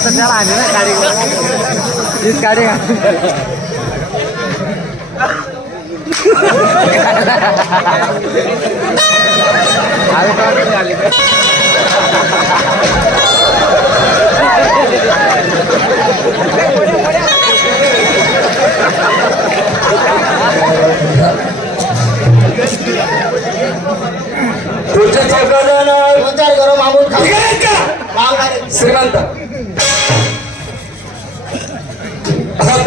आता त्याला आली ना गाडी हीच गाडी आली. का आली का विचार करो मागून श्रीमंत.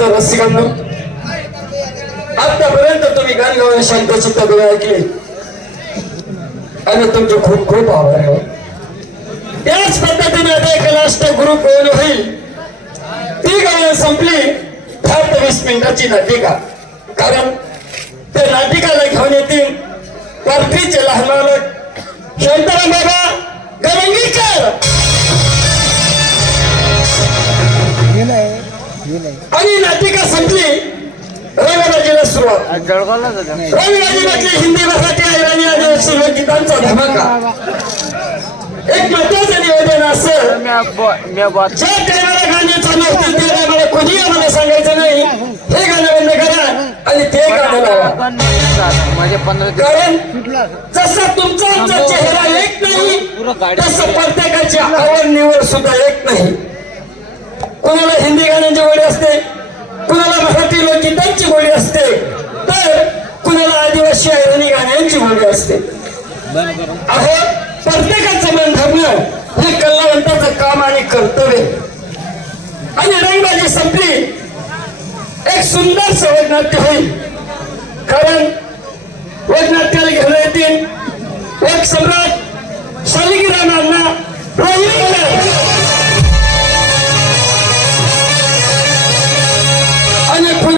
हा रसिकांना. आतापर्यंत तुम्ही गाण गाऊन शांत चित्त करून ऐकले. आणि तुमचे खूप खूप आभार आहे. याच पद्धतीने आता एक लास्ट ग्रुप होऊन होईल. ती गाणं संपली. फक्त वीस मिनिटाची नाटिका. कारण ते नाटिकाला घेऊन येतील परतीचे लहान बालक शांताराम बाबा गरंगीकर आणि नाटिका संपली? रंगराजीला सुरुवात. म्हटली हिंदी मराठी आणि आदिवासी लोकगीतांचा धमाका. एक महत्वाचं निवेदन असं मी मी बात ज्या टायमाला गाणे चालू असतील त्या टायमाला कोणी आम्हाला सांगायचं नाही. हे गाणं बंद करा आणि ते गाणं म्हणजे कारण जसा तुमचा आमचा चेहरा एक नाही तसं प्रत्येकाची आवड निवड सुद्धा एक नाही. कुणाला हिंदी गाण्यांची गोडी असते कुणाला मराठी लोकगीतांची गोडी असते तर कुणाला आदिवासी ऐरणी गाण्यांची गोडी असते. अहो प्रत्येकाचं मन धरणं हे कलावंताचं काम आणि कर्तव्य. आणि रंगबाजी संपली. एक सुंदर संवेदनाट्य होईल. कारण वैज्ञात्याला घेऊन येतील. एक सम्राट